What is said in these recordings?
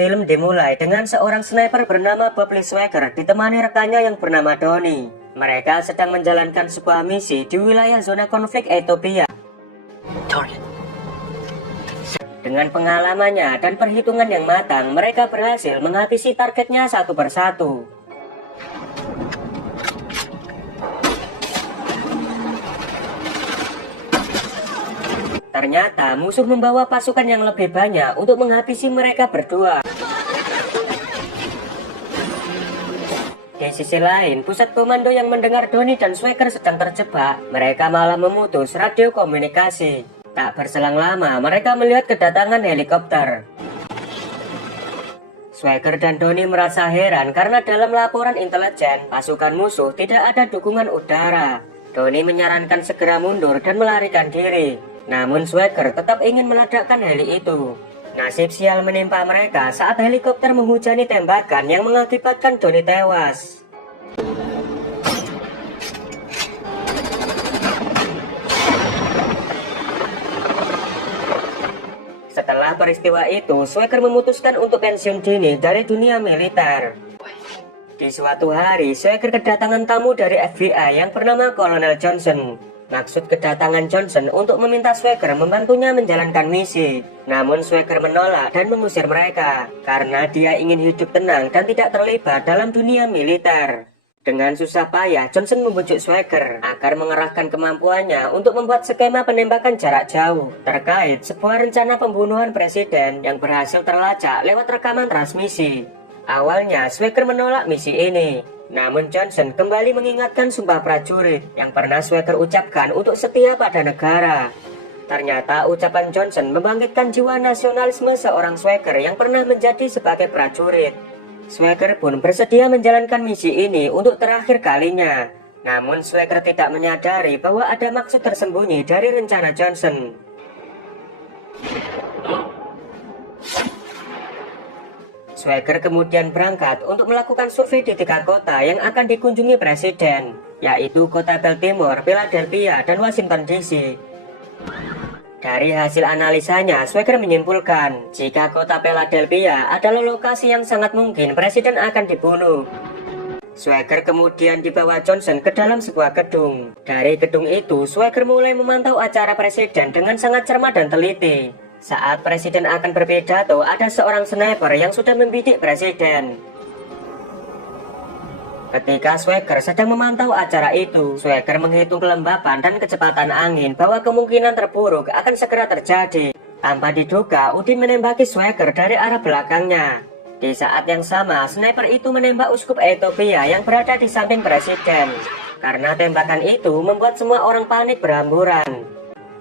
Film dimulai dengan seorang sniper bernama Bob Lee Swagger ditemani rekannya yang bernama Donnie. Mereka sedang menjalankan sebuah misi di wilayah zona konflik Ethiopia. Dengan pengalamannya dan perhitungan yang matang, mereka berhasil menghabisi targetnya satu persatu. Ternyata musuh membawa pasukan yang lebih banyak untuk menghabisi mereka berdua. Di sisi lain, pusat komando yang mendengar Donnie dan Swagger sedang terjebak, mereka malah memutus radio komunikasi. Tak berselang lama, mereka melihat kedatangan helikopter. Swagger dan Donnie merasa heran karena dalam laporan intelijen, pasukan musuh tidak ada dukungan udara. Donnie menyarankan segera mundur dan melarikan diri. Namun Swagger tetap ingin meledakkan heli itu. Nasib sial menimpa mereka saat helikopter menghujani tembakan yang mengakibatkan Donnie tewas. Setelah peristiwa itu, Swagger memutuskan untuk pensiun dini dari dunia militer. Di suatu hari, Swagger kedatangan tamu dari FBI yang bernama Kolonel Johnson. Maksud kedatangan Johnson untuk meminta Swagger membantunya menjalankan misi. Namun Swagger menolak dan mengusir mereka karena dia ingin hidup tenang dan tidak terlibat dalam dunia militer. Dengan susah payah, Johnson membujuk Swagger agar mengerahkan kemampuannya untuk membuat skema penembakan jarak jauh terkait sebuah rencana pembunuhan presiden yang berhasil terlacak lewat rekaman transmisi. Awalnya Swagger menolak misi ini. Namun Johnson kembali mengingatkan sumpah prajurit yang pernah Swagger ucapkan untuk setia pada negara. Ternyata ucapan Johnson membangkitkan jiwa nasionalisme seorang Swagger yang pernah menjadi sebagai prajurit. Swagger pun bersedia menjalankan misi ini untuk terakhir kalinya. Namun Swagger tidak menyadari bahwa ada maksud tersembunyi dari rencana Johnson. Swagger kemudian berangkat untuk melakukan survei di 3 kota yang akan dikunjungi presiden, yaitu kota Baltimore, Philadelphia, dan Washington DC. Dari hasil analisanya, Swagger menyimpulkan jika kota Philadelphia adalah lokasi yang sangat mungkin presiden akan dibunuh. Swagger kemudian dibawa Johnson ke dalam sebuah gedung. Dari gedung itu, Swagger mulai memantau acara presiden dengan sangat cermat dan teliti. Saat presiden akan berpidato, ada seorang sniper yang sudah membidik presiden. Ketika Swagger sedang memantau acara itu, Swagger menghitung kelembapan dan kecepatan angin bahwa kemungkinan terburuk akan segera terjadi. Tanpa diduga, Udin menembaki Swagger dari arah belakangnya. Di saat yang sama, sniper itu menembak uskup Ethiopia yang berada di samping presiden. Karena tembakan itu membuat semua orang panik berhamburan.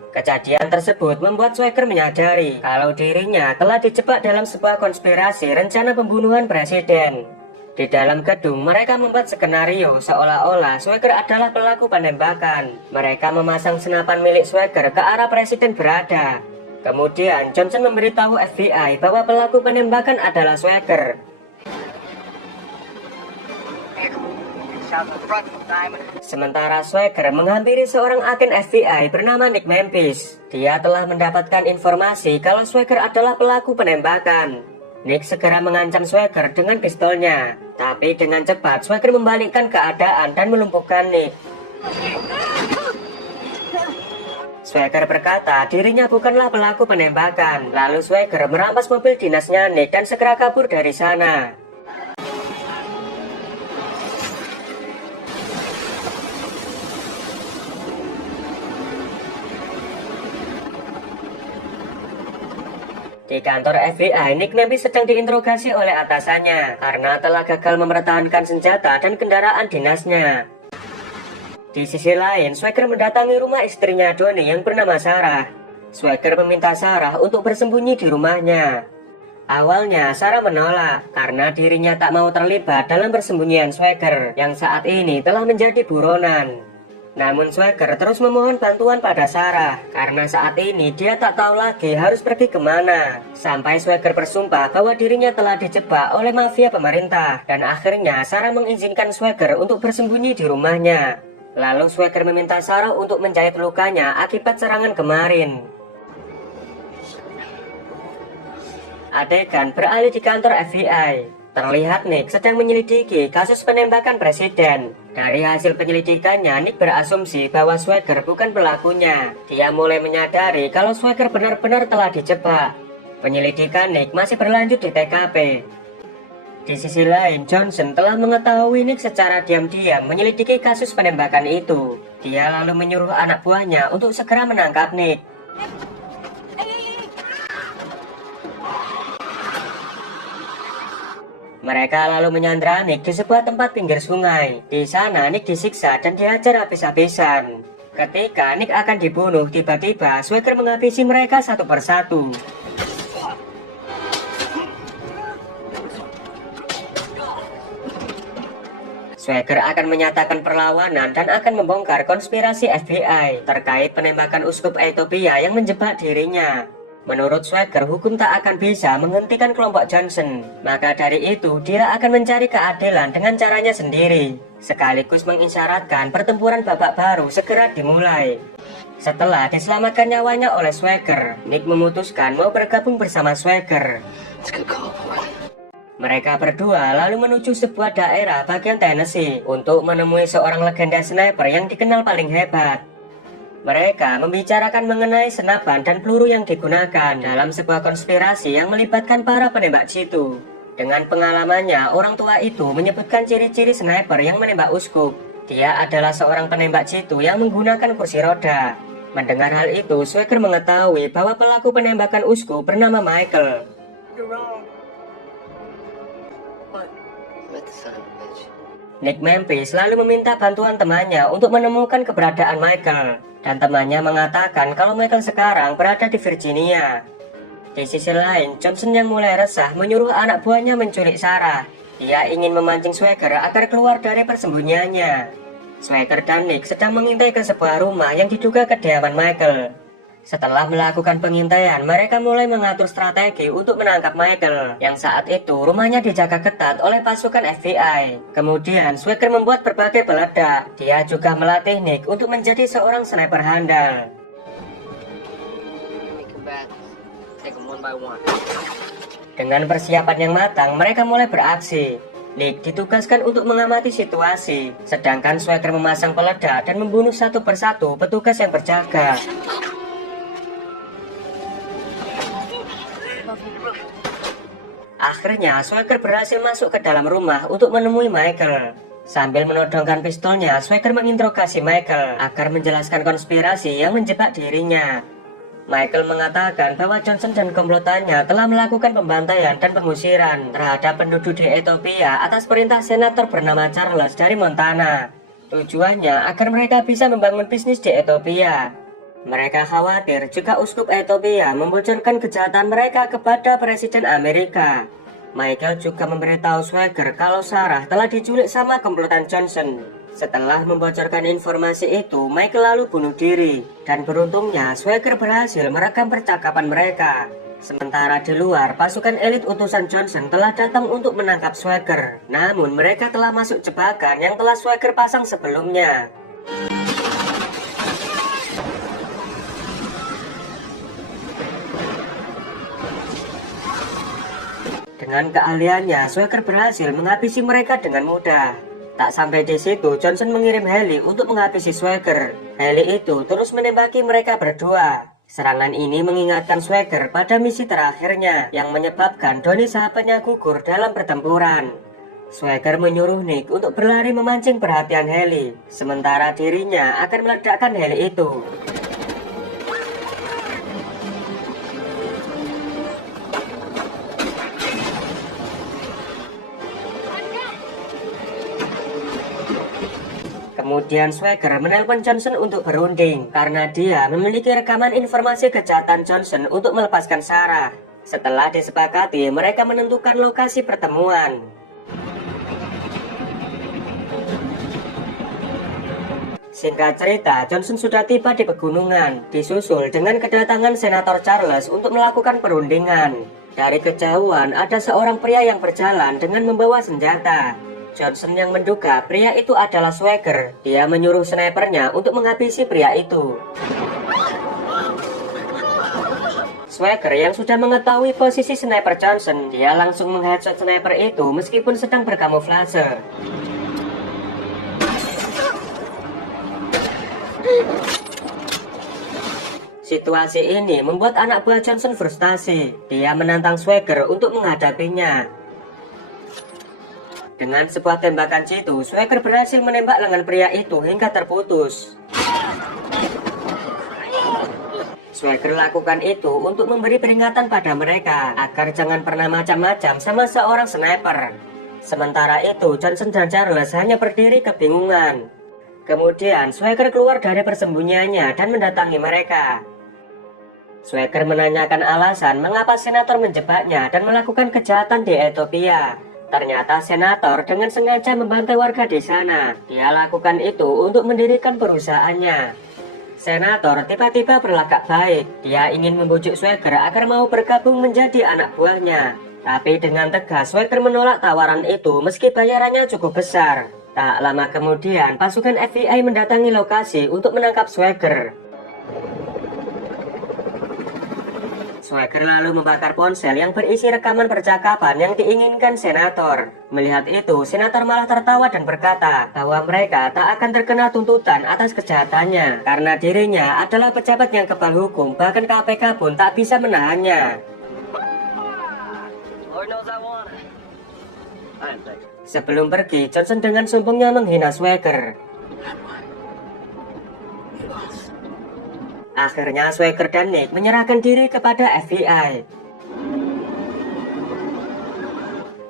Kejadian tersebut membuat Swagger menyadari kalau dirinya telah dijebak dalam sebuah konspirasi rencana pembunuhan presiden. Di dalam gedung, mereka membuat skenario seolah-olah Swagger adalah pelaku penembakan. Mereka memasang senapan milik Swagger ke arah presiden berada. Kemudian Johnson memberitahu FBI bahwa pelaku penembakan adalah Swagger. Sementara Swagger menghampiri seorang agen FBI bernama Nick Memphis. Dia telah mendapatkan informasi kalau Swagger adalah pelaku penembakan. Nick segera mengancam Swagger dengan pistolnya. Tapi dengan cepat Swagger membalikkan keadaan dan melumpuhkan Nick. Swagger berkata dirinya bukanlah pelaku penembakan. Lalu Swagger merampas mobil dinasnya Nick dan segera kabur dari sana. Di kantor FBI, Nick Memphis sedang diinterogasi oleh atasannya karena telah gagal mempertahankan senjata dan kendaraan dinasnya. Di sisi lain, Swagger mendatangi rumah istrinya Donnie yang bernama Sarah. Swagger meminta Sarah untuk bersembunyi di rumahnya. Awalnya Sarah menolak karena dirinya tak mau terlibat dalam persembunyian Swagger yang saat ini telah menjadi buronan. Namun Swagger terus memohon bantuan pada Sarah karena saat ini dia tak tahu lagi harus pergi kemana. Sampai Swagger bersumpah bahwa dirinya telah dijebak oleh mafia pemerintah dan akhirnya Sarah mengizinkan Swagger untuk bersembunyi di rumahnya. Lalu Swagger meminta Sarah untuk menjahit lukanya akibat serangan kemarin. Adegan beralih di kantor FBI. Terlihat Nick sedang menyelidiki kasus penembakan presiden. Dari hasil penyelidikannya, Nick berasumsi bahwa Swagger bukan pelakunya. Dia mulai menyadari kalau Swagger benar-benar telah dijebak. Penyelidikan Nick masih berlanjut di TKP. Di sisi lain, Johnson telah mengetahui Nick secara diam-diam menyelidiki kasus penembakan itu. Dia lalu menyuruh anak buahnya untuk segera menangkap Nick. Mereka lalu menyandra Nick di sebuah tempat pinggir sungai. Di sana Nick disiksa dan diajar habis-habisan. Ketika Nick akan dibunuh, tiba-tiba Swagger menghabisi mereka satu persatu. Swagger akan menyatakan perlawanan dan akan membongkar konspirasi FBI terkait penembakan uskup Ethiopia yang menjebak dirinya. Menurut Swagger, hukum tak akan bisa menghentikan kelompok Johnson. Maka dari itu, dia akan mencari keadilan dengan caranya sendiri, sekaligus mengisyaratkan pertempuran babak baru segera dimulai. Setelah diselamatkan nyawanya oleh Swagger, Nick memutuskan mau bergabung bersama Swagger. Mereka berdua lalu menuju sebuah daerah bagian Tennessee untuk menemui seorang legenda sniper yang dikenal paling hebat. Mereka membicarakan mengenai senapan dan peluru yang digunakan dalam sebuah konspirasi yang melibatkan para penembak jitu. Dengan pengalamannya, orang tua itu menyebutkan ciri-ciri sniper yang menembak uskup. Dia adalah seorang penembak jitu yang menggunakan kursi roda. Mendengar hal itu, Swagger mengetahui bahwa pelaku penembakan uskup bernama Michael. Nick Memphis lalu meminta bantuan temannya untuk menemukan keberadaan Michael. Dan temannya mengatakan kalau Michael sekarang berada di Virginia. Di sisi lain, Johnson yang mulai resah menyuruh anak buahnya menculik Sarah. Dia ingin memancing Swagger agar keluar dari persembunyiannya. Swagger dan Nick sedang mengintai ke sebuah rumah yang diduga kediaman Michael. Setelah melakukan pengintaian, mereka mulai mengatur strategi untuk menangkap Michael, yang saat itu rumahnya dijaga ketat oleh pasukan FBI. Kemudian Swagger membuat berbagai peledak. Dia juga melatih Nick untuk menjadi seorang sniper handal. Dengan persiapan yang matang, mereka mulai beraksi. Nick ditugaskan untuk mengamati situasi, sedangkan Swagger memasang peledak dan membunuh satu persatu petugas yang berjaga. Akhirnya, Swagger berhasil masuk ke dalam rumah untuk menemui Michael. Sambil menodongkan pistolnya, Swagger menginterogasi Michael agar menjelaskan konspirasi yang menjebak dirinya. Michael mengatakan bahwa Johnson dan komplotannya telah melakukan pembantaian dan pengusiran terhadap penduduk di Ethiopia atas perintah senator bernama Charles dari Montana. Tujuannya agar mereka bisa membangun bisnis di Ethiopia. Mereka khawatir jika uskup Ethiopia membocorkan kejahatan mereka kepada Presiden Amerika. Michael juga memberitahu Swagger kalau Sarah telah diculik sama komplotan Johnson. Setelah membocorkan informasi itu, Michael lalu bunuh diri. Dan beruntungnya, Swagger berhasil merekam percakapan mereka. Sementara di luar, pasukan elit utusan Johnson telah datang untuk menangkap Swagger. Namun mereka telah masuk jebakan yang telah Swagger pasang sebelumnya. Dengan keahliannya, Swagger berhasil menghabisi mereka dengan mudah. Tak sampai di situ, Johnson mengirim heli untuk menghabisi Swagger. Heli itu terus menembaki mereka berdua. Serangan ini mengingatkan Swagger pada misi terakhirnya yang menyebabkan Donnie sahabatnya gugur dalam pertempuran. Swagger menyuruh Nick untuk berlari memancing perhatian heli, sementara dirinya akan meledakkan heli itu. Kemudian Swagger menelpon Johnson untuk berunding karena dia memiliki rekaman informasi kejahatan Johnson untuk melepaskan Sarah. Setelah disepakati, mereka menentukan lokasi pertemuan. Singkat cerita, Johnson sudah tiba di pegunungan, disusul dengan kedatangan Senator Charles untuk melakukan perundingan. Dari kejauhan, ada seorang pria yang berjalan dengan membawa senjata. Johnson yang menduga pria itu adalah Swagger. Dia menyuruh snipernya untuk menghabisi pria itu. Swagger yang sudah mengetahui posisi sniper Johnson, dia langsung mengheadshot sniper itu meskipun sedang berkamuflase. Situasi ini membuat anak buah Johnson frustasi. Dia menantang Swagger untuk menghadapinya. Dengan sebuah tembakan jitu, Swagger berhasil menembak lengan pria itu hingga terputus. Swagger lakukan itu untuk memberi peringatan pada mereka agar jangan pernah macam-macam sama seorang sniper. Sementara itu, Johnson dan Charles hanya berdiri kebingungan. Kemudian, Swagger keluar dari persembunyiannya dan mendatangi mereka. Swagger menanyakan alasan mengapa senator menjebaknya dan melakukan kejahatan di Ethiopia. Ternyata senator dengan sengaja membantai warga di sana. Dia lakukan itu untuk mendirikan perusahaannya. Senator tiba-tiba berlagak baik. Dia ingin membujuk Swagger agar mau bergabung menjadi anak buahnya. Tapi dengan tegas Swagger menolak tawaran itu meski bayarannya cukup besar. Tak lama kemudian pasukan FBI mendatangi lokasi untuk menangkap Swagger. Swagger lalu membakar ponsel yang berisi rekaman percakapan yang diinginkan senator. Melihat itu, senator malah tertawa dan berkata bahwa mereka tak akan terkena tuntutan atas kejahatannya karena dirinya adalah pejabat yang kebal hukum, bahkan KPK pun tak bisa menahannya. Sebelum pergi, Johnson dengan sumpungnya menghina Swagger. Akhirnya Swagger dan Nick menyerahkan diri kepada FBI.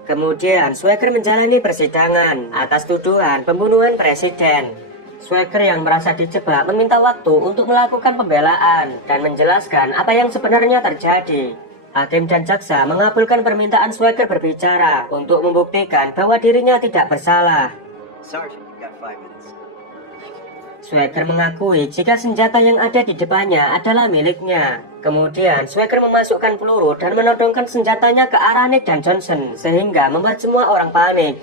Kemudian Swagger menjalani persidangan atas tuduhan pembunuhan presiden. Swagger yang merasa dijebak meminta waktu untuk melakukan pembelaan dan menjelaskan apa yang sebenarnya terjadi. Hakim dan jaksa mengabulkan permintaan Swagger berbicara untuk membuktikan bahwa dirinya tidak bersalah. Swagger mengakui jika senjata yang ada di depannya adalah miliknya. Kemudian Swagger memasukkan peluru dan menodongkan senjatanya ke arah Nick dan Johnson sehingga membuat semua orang panik.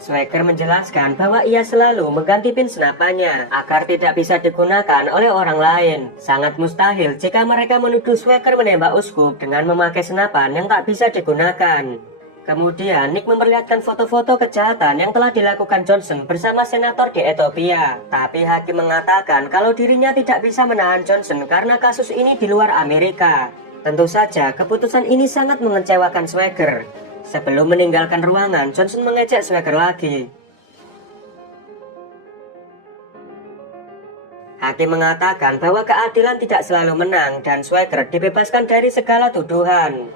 Swagger menjelaskan bahwa ia selalu mengganti pin senapannya agar tidak bisa digunakan oleh orang lain. Sangat mustahil jika mereka menuduh Swagger menembak uskup dengan memakai senapan yang tak bisa digunakan. Kemudian Nick memperlihatkan foto-foto kejahatan yang telah dilakukan Johnson bersama senator di Ethiopia. Tapi hakim mengatakan kalau dirinya tidak bisa menahan Johnson karena kasus ini di luar Amerika. Tentu saja keputusan ini sangat mengecewakan Swagger. Sebelum meninggalkan ruangan, Johnson mengejek Swagger lagi. Hakim mengatakan bahwa keadilan tidak selalu menang dan Swagger dibebaskan dari segala tuduhan.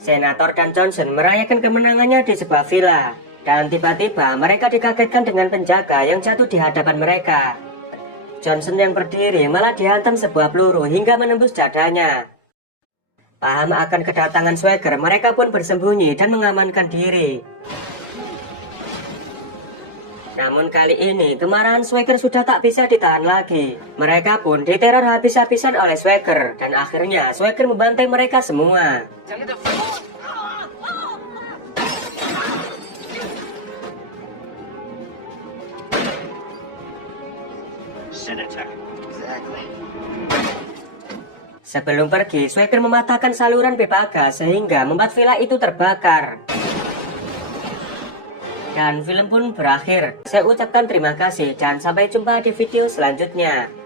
Senator dan Johnson merayakan kemenangannya di sebuah villa. Dan tiba-tiba mereka dikagetkan dengan penjaga yang jatuh di hadapan mereka. Johnson yang berdiri malah dihantam sebuah peluru hingga menembus dadanya. Paham akan kedatangan Swagger, mereka pun bersembunyi dan mengamankan diri. Namun kali ini kemarahan Swagger sudah tak bisa ditahan lagi. Mereka pun diteror habis-habisan oleh Swagger dan akhirnya Swagger membantai mereka semua. Sebelum pergi, Swagger mematahkan saluran pipa gas sehingga membuat villa itu terbakar. Dan film pun berakhir. Saya ucapkan terima kasih dan sampai jumpa di video selanjutnya.